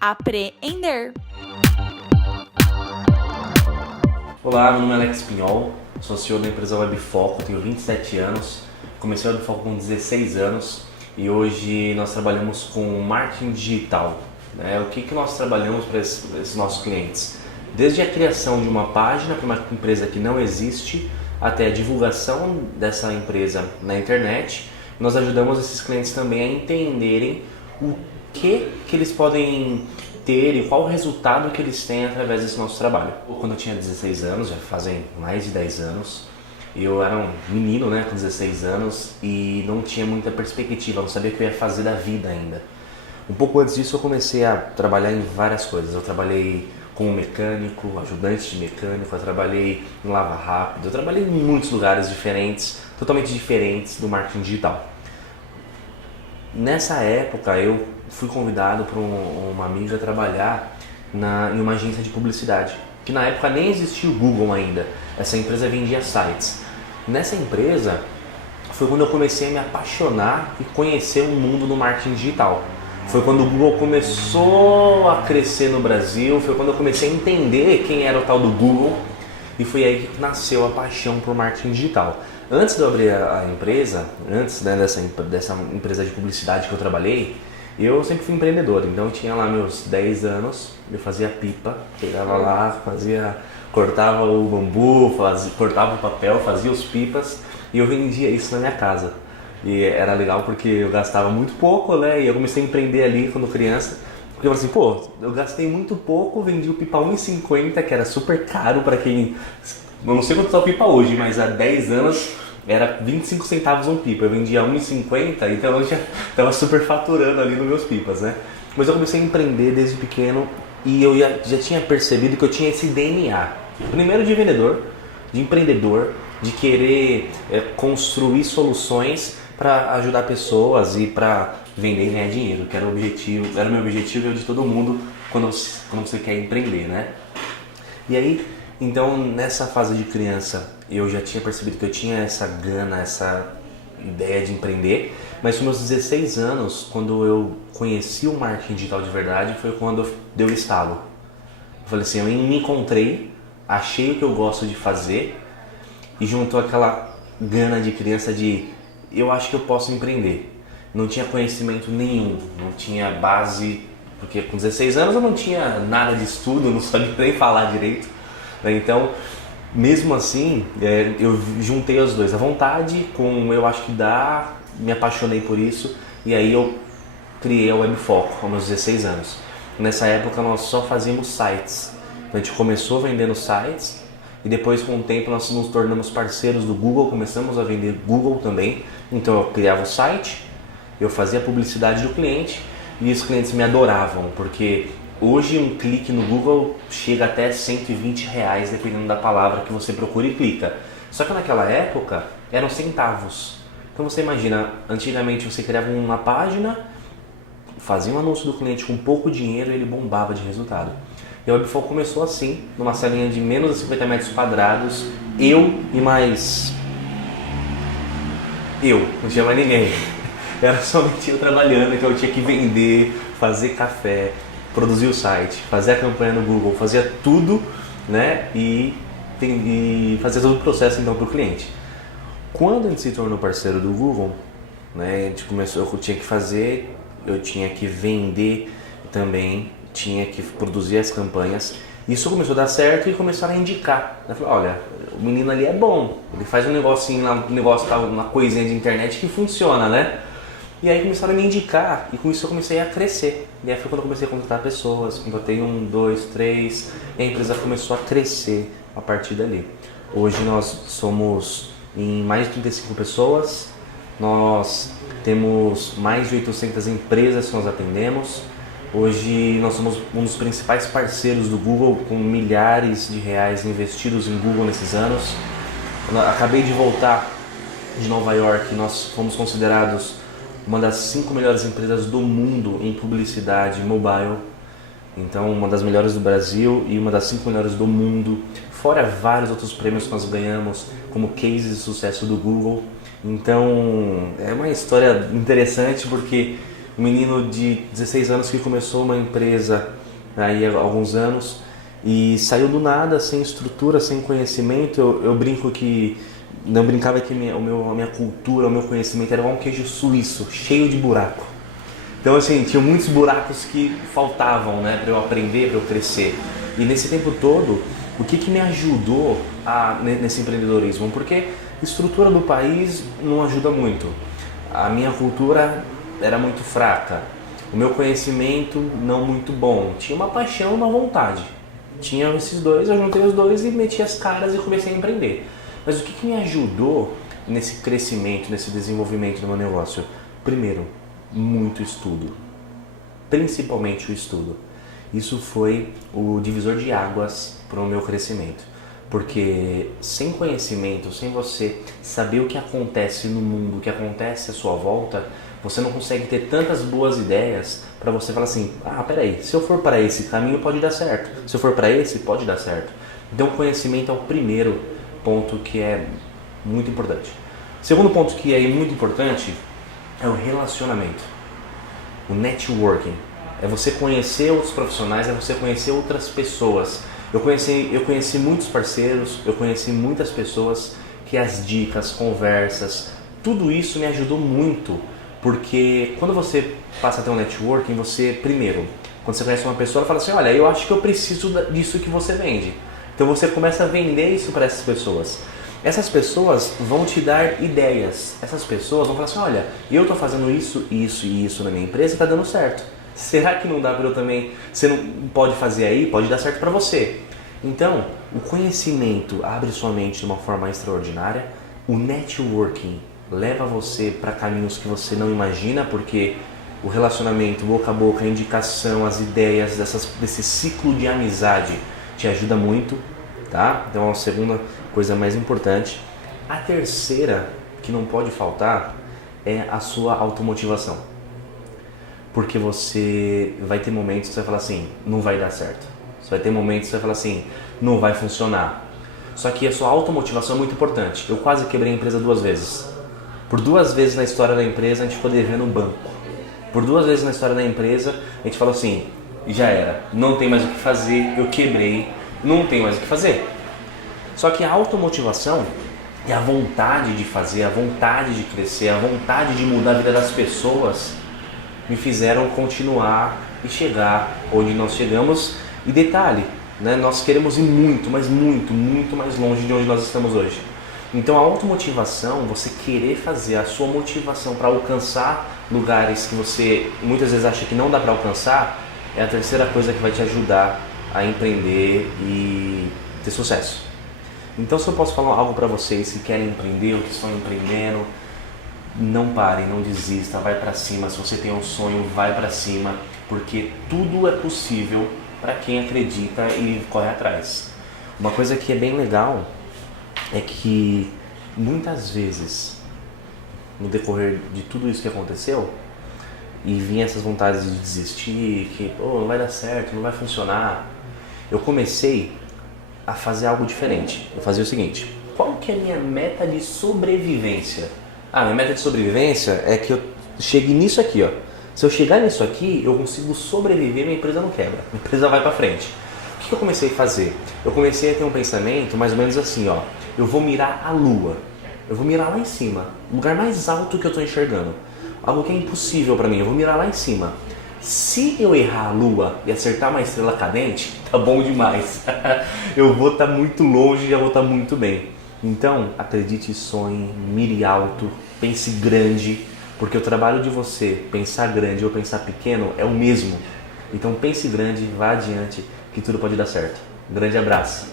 Apreender. Olá, meu nome é Alex Pinhol, sou CEO da empresa Webfoco, tenho 27 anos, comecei a Webfoco com 16 anos e hoje nós trabalhamos com marketing digital. O que nós trabalhamos para esses nossos clientes? Desde a criação de uma página para uma empresa que não existe, até a divulgação dessa empresa na internet, nós ajudamos esses clientes também a entenderem o que eles podem ter e qual o resultado que eles têm através desse nosso trabalho. Quando eu tinha 16 anos, já fazem mais de 10 anos, eu era um menino, com 16 anos e não tinha muita perspectiva, não sabia o que eu ia fazer da vida ainda. Um pouco antes disso eu comecei a trabalhar em várias coisas. Eu trabalhei como mecânico, ajudante de mecânico, eu trabalhei em lava rápido, eu trabalhei em muitos lugares diferentes, totalmente diferentes do marketing digital. Nessa época eu fui convidado por uma amiga a trabalhar em uma agência de publicidade, que na época nem existia o Google ainda, essa empresa vendia sites. Nessa empresa foi quando eu comecei a me apaixonar e conhecer o mundo do marketing digital. Foi quando o Google começou a crescer no Brasil, foi quando eu comecei a entender quem era o tal do Google e foi aí que nasceu a paixão por marketing digital. Antes de eu abrir a empresa, antes dessa empresa de publicidade que eu trabalhei, eu sempre fui empreendedor. Então eu tinha lá meus 10 anos, eu fazia pipa, pegava lá, cortava o bambu, cortava o papel, fazia os pipas e eu vendia isso na minha casa. E era legal porque eu gastava muito pouco, e eu comecei a empreender ali quando criança. Porque eu falei assim, eu gastei muito pouco, vendi o pipa R$1,50, que era super caro para quem... Eu não sei quanto está o pipa hoje, mas há 10 anos era 25 centavos um pipa. Eu vendia R$1,50, então eu já estava super faturando ali nos meus pipas, Mas eu comecei a empreender desde pequeno e eu já tinha percebido que eu tinha esse DNA. Primeiro de vendedor, de empreendedor, de querer construir soluções para ajudar pessoas e para vender e ganhar dinheiro, que era o meu objetivo e o de todo mundo quando você quer empreender, E aí, então, nessa fase de criança, eu já tinha percebido que eu tinha essa gana, essa ideia de empreender, mas com meus 16 anos, quando eu conheci o marketing digital de verdade, foi quando deu o estalo. Eu falei assim, eu me encontrei, achei o que eu gosto de fazer e juntou aquela gana de criança de eu acho que eu posso empreender. Não tinha conhecimento nenhum, não tinha base, porque com 16 anos eu não tinha nada de estudo, não sabia nem falar direito. Então, mesmo assim, eu juntei os dois, a vontade com eu acho que dá, me apaixonei por isso e aí eu criei a Webfoco aos meus 16 anos. Nessa época nós só fazíamos sites, então a gente começou vendendo sites e depois com o tempo nós nos tornamos parceiros do Google, começamos a vender Google também, então eu criava o site, eu fazia a publicidade do cliente e os clientes me adoravam, porque hoje um clique no Google chega até R$120, dependendo da palavra que você procura e clica. Só que naquela época eram centavos. Então você imagina, antigamente você criava uma página, fazia um anúncio do cliente com pouco dinheiro e ele bombava de resultado. E a Webfoco começou assim, numa salinha de menos de 50 metros quadrados, eu e mais... não tinha mais ninguém. Era somente eu trabalhando, então eu tinha que vender, fazer café, produzir o site, fazer a campanha no Google, fazia tudo, e fazia todo o processo então para o cliente. Quando a gente se tornou parceiro do Google, a gente começou, eu tinha que vender também, tinha que produzir as campanhas. Isso começou a dar certo e começaram a indicar. Eu falei, olha, o menino ali é bom, ele faz um negocinho lá, uma coisinha de internet que funciona, E aí começaram a me indicar e com isso eu comecei a crescer. E aí foi quando eu comecei a contratar pessoas, contratei 1, 2, 3 e a empresa começou a crescer a partir dali. Hoje nós somos em mais de 35 pessoas, nós temos mais de 800 empresas que nós atendemos. Hoje nós somos um dos principais parceiros do Google, com milhares de reais investidos em Google nesses anos. Eu acabei de voltar de Nova York, nós fomos considerados uma das 5 melhores empresas do mundo em publicidade mobile. Então, uma das melhores do Brasil e uma das 5 melhores do mundo. Fora vários outros prêmios que nós ganhamos, como cases de sucesso do Google. Então, é uma história interessante porque um menino de 16 anos que começou uma empresa aí há alguns anos e saiu do nada, sem estrutura, sem conhecimento. Eu brinco que, não brincava que a minha cultura, o meu conhecimento era igual um queijo suíço, cheio de buraco. Então assim, tinha muitos buracos que faltavam, né, para eu aprender, para eu crescer. E nesse tempo todo, o que me ajudou nesse empreendedorismo? Porque a estrutura do país não ajuda muito. A minha cultura era muito fraca. O meu conhecimento não muito bom. Tinha uma paixão e uma vontade. Tinha esses dois, eu juntei os dois e meti as caras e comecei a empreender. Mas o que me ajudou nesse crescimento, nesse desenvolvimento do meu negócio? Primeiro, muito estudo. Principalmente o estudo. Isso foi o divisor de águas para o meu crescimento. Porque sem conhecimento, sem você saber o que acontece no mundo, o que acontece à sua volta, você não consegue ter tantas boas ideias para você falar assim, peraí, se eu for para esse caminho pode dar certo, se eu for para esse pode dar certo. Então o conhecimento é o primeiro ponto que é muito importante. O segundo ponto que é muito importante é o relacionamento, o networking. É você conhecer outros profissionais, é você conhecer outras pessoas. Eu conheci muitos parceiros, eu conheci muitas pessoas que as dicas, conversas, tudo isso me ajudou muito. Porque quando você passa a ter um networking, você, primeiro, quando você conhece uma pessoa, ela fala assim, olha, eu acho que eu preciso disso que você vende. Então você começa a vender isso para essas pessoas. Essas pessoas vão te dar ideias. Essas pessoas vão falar assim, olha, eu estou fazendo isso, isso e isso na minha empresa e está dando certo. Será que não dá para eu também? Você não pode fazer aí? Pode dar certo para você. Então, o conhecimento abre sua mente de uma forma extraordinária. O networking leva você para caminhos que você não imagina, porque o relacionamento, boca a boca, a indicação, as ideias, desse ciclo de amizade te ajuda muito, tá? Então, é a segunda coisa mais importante. A terceira, que não pode faltar, é a sua automotivação. Porque você vai ter momentos que você vai falar assim, não vai dar certo. Você vai ter momentos que você vai falar assim, não vai funcionar. Só que a sua automotivação é muito importante. Eu quase quebrei a empresa 2 vezes. Por 2 vezes na história da empresa a gente ficou devendo um banco. Por 2 vezes na história da empresa a gente falou assim, já era, não tem mais o que fazer, eu quebrei, não tem mais o que fazer. Só que a automotivação e a vontade de fazer, a vontade de crescer, a vontade de mudar a vida das pessoas me fizeram continuar e chegar onde nós chegamos. E detalhe, né, nós queremos ir muito, mas muito, muito mais longe de onde nós estamos hoje. Então a automotivação, você querer fazer a sua motivação para alcançar lugares que você muitas vezes acha que não dá para alcançar, é a terceira coisa que vai te ajudar a empreender e ter sucesso. Então se eu posso falar algo para vocês que querem empreender ou que estão empreendendo, não parem, não desista, vai para cima. Se você tem um sonho, vai para cima, porque tudo é possível para quem acredita e corre atrás. Uma coisa que é bem legal é que muitas vezes, no decorrer de tudo isso que aconteceu, e vinha essas vontades de desistir, que não vai dar certo, não vai funcionar, eu comecei a fazer algo diferente. Eu fazia o seguinte, qual que é a minha meta de sobrevivência? Minha meta de sobrevivência é que eu chegue nisso aqui, ó. Se eu chegar nisso aqui, eu consigo sobreviver, minha empresa não quebra, minha empresa vai pra frente. O que eu comecei a fazer? Eu comecei a ter um pensamento mais ou menos assim, ó. Eu vou mirar a lua, eu vou mirar lá em cima, o lugar mais alto que eu tô enxergando. Algo que é impossível pra mim, eu vou mirar lá em cima. Se eu errar a lua e acertar uma estrela cadente, tá bom demais. Eu vou estar muito longe e já vou estar muito bem. Então, acredite, sonhe, mire alto, pense grande, porque o trabalho de você pensar grande ou pensar pequeno é o mesmo. Então pense grande, vá adiante, que tudo pode dar certo. Um grande abraço.